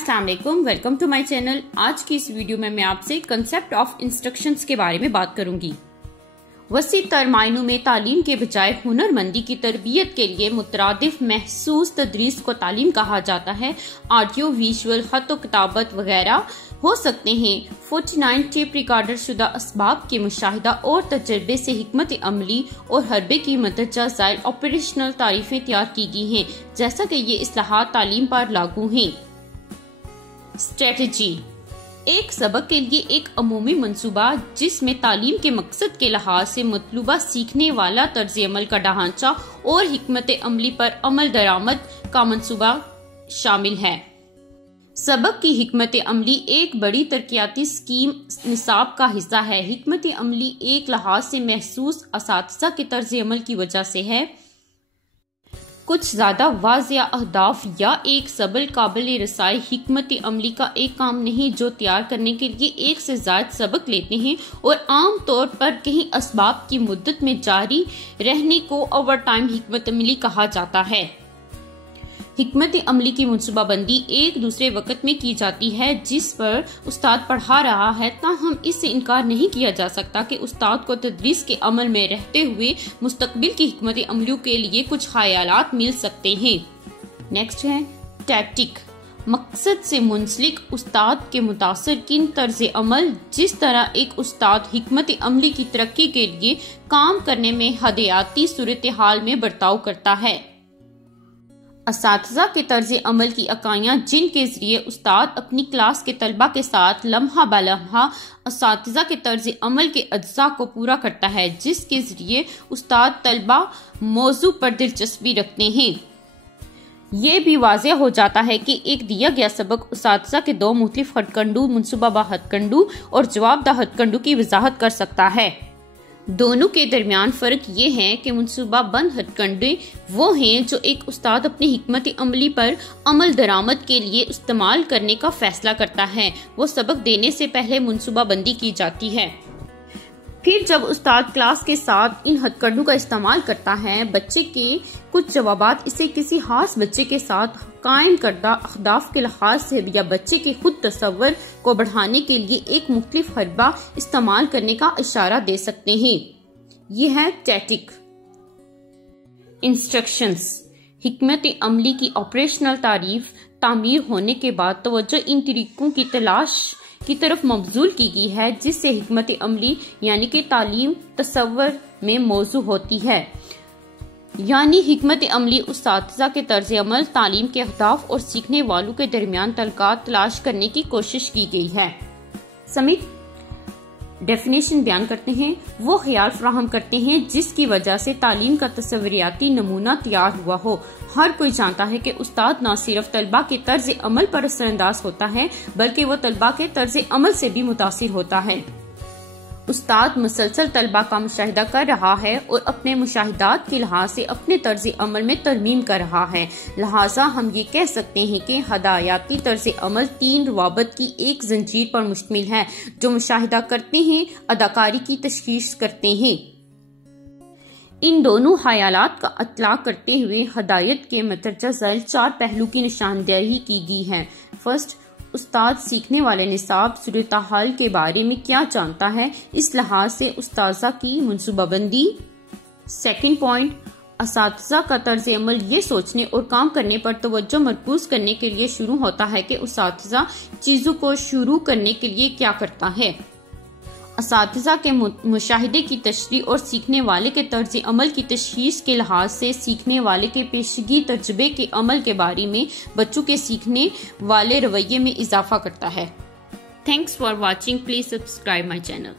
अस्सलाम वालेकुम, welcome to my channel. आज की इस वीडियो में मैं आपसे कंसेप्ट ऑफ इंस्ट्रक्शंस के बारे में बात करूंगी। वसी तर मायनों में तालीम के बजाय हुनरमंदी की तरबियत के लिए मुतरादिफ महसूस तदरीस को तालीम कहा जाता है। ऑडियो, विजुअल, खत व किताबत वगैरह हो सकते हैं। 49 टिप रिकॉर्डर शुदा असबाब के मुशाहिदा और तजर्बे से हिकमत अमली और हरबे की मदरजा ज़ाइल ऑपरेशनल तारीफें तैयार की गई हैं, जैसा कि ये इस्लाहात तालीम पर लागू हैं। स्ट्रेटजी एक सबक के लिए एक अमूमी मंसूबा जिसमें तालीम के मकसद के लिहाज से मतलूबा सीखने वाला तर्ज अमल का ढांचा और हिकमत अमली पर अमल दरामद का मंसूबा शामिल है। सबक की हिकमत अमली एक बड़ी तरक्याती स्कीम निसाब का हिस्सा है। हिकमत अमली एक लिहाज से महसूस असातिज़ा के तर्ज अमल की वजह से है। कुछ ज्यादा वाज़िया अहदाफ या एक सबल काबिल रसाई हिकमत अमली का एक काम नहीं जो तैयार करने के लिए एक से ज्यादा सबक लेते हैं और आम तौर पर कहीं असबाब की मुद्दत में जारी रहने को ओवर टाइम हिकमत अमली कहा जाता है। हिकमत अमली की मनसूबाबंदी एक दूसरे वक्त में की जाती है जिस पर उस्ताद पढ़ा रहा है, ताहम इससे इनकार नहीं किया जा सकता कि उस्ताद को तदरीस के अमल में रहते हुए मुस्तकबिल की हिकमत अमलियों के लिए कुछ ख्यालात मिल सकते हैं। नेक्स्ट है टैक्टिक। मकसद से मुंसलिक उस्ताद के मुतासर किन तर्ज अमल जिस तरह एक उस्ताद हिकमत अमली की तरक्की के लिए काम करने में हदियाती सूरत हाल में बर्ताव करता है। असातिज़ा के तर्ज अमल की इकाइयाँ जिनके जरिए उस्ताद अपनी क्लास के तलबा के साथ लम्हा बलम्हा असातिज़ा के तर्ज अमल के अज्जा को पूरा करता है, जिसके जरिए उस्ताद तलबा मौजू पर दिलचस्पी रखते हैं। ये भी वाज़ेह हो जाता है कि एक दिया गया सबक उस्तादिज़ा के दो मुख्तलिफ हथकंडू मनसूबाबा हथकंडू और जवाबदा हथकंडू की वजाहत कर सकता है। दोनों के दरमियान फर्क ये है कि मनसूबा बंद हथकंडे वो हैं जो एक उस्ताद अपनी हिकमत अमली पर अमल दरामद के लिए इस्तेमाल करने का फैसला करता है। वो सबक देने से पहले मनसूबा बंदी की जाती है। फिर जब उस्ताद क्लास के साथ इन हथकंडों का इस्तेमाल करता है, बच्चे के कुछ जवाबात इसे किसी खास बच्चे के साथ कायम करदा अहदाफ के लिहाज से या बच्चे के खुद तसव्वुर को बढ़ाने के लिए एक मुख्तलिफ हरबा इस्तेमाल करने का इशारा दे सकते हैं। ये है टैक्टिक। इंस्ट्रक्शंस। हिकमत अमली की ऑपरेशनल तामीर होने के बाद तवज्जो इन तरीकों की तलाश की तरफ मबजूल की गई है जिससे हिकमत अमली यानी कि तालीम तसव्वुर में मौजू होती है। यानी हिकमत अमली उस्तादिज़ा के तर्ज अमल, तालीम के अहदाफ और सीखने वालों के दरमियान तलकात तलाश करने की कोशिश की गई है। समीत डेफिनेशन बयान करते हैं। वो ख्याल फराहम करते हैं जिसकी वजह से तालीम का तस्वरियाती नमूना तैयार हुआ हो। हर कोई जानता है कि उस्ताद न सिर्फ तलबा के तर्ज अमल पर असरअंदाज होता है बल्कि वो तलबा के तर्ज अमल से भी मुतासिर होता है। उस्ताद मुसलसल तलबा का मुशाहिदा कर रहा है और अपने मुशाहिदात के लिहाज से अपने तर्ज अमल में तरमीम कर रहा है। लिहाजा हम ये कह सकते हैं कि हदायती तर्ज अमल तीन रवाबत की एक जंजीर पर मुश्तमिल है जो मुशाहिदा करते हैं, अदाकारी की तशखीस करते हैं। इन दोनों ख्यालात का इतलाक करते हुए हदायत के मदरजा ज़ैल चार पहलू की निशानदेही की गई है। फर्स्ट, उस्ताद सीखने वाले निसाब सूरत हाल के बारे में क्या जानता है, इस लिहाज से उस्ताज़ा की मनसूबाबंदी। सेकंड पॉइंट, असातिज़ा का तर्ज अमल ये सोचने और काम करने पर तवज्जो मरकूज करने के लिए शुरू होता है कि उस्ताज़ा चीज़ों को शुरू करने के लिए क्या करता है। असातिज़ा के मुशाहिदे की तशरीह और सीखने वाले के तर्ज अमल की तशखीस के लिहाज से सीखने वाले के पेशगी तजुर्बे के अमल के बारे में बच्चों के सीखने वाले रवैये में इजाफा करता है। Thanks for watching. Please subscribe my channel.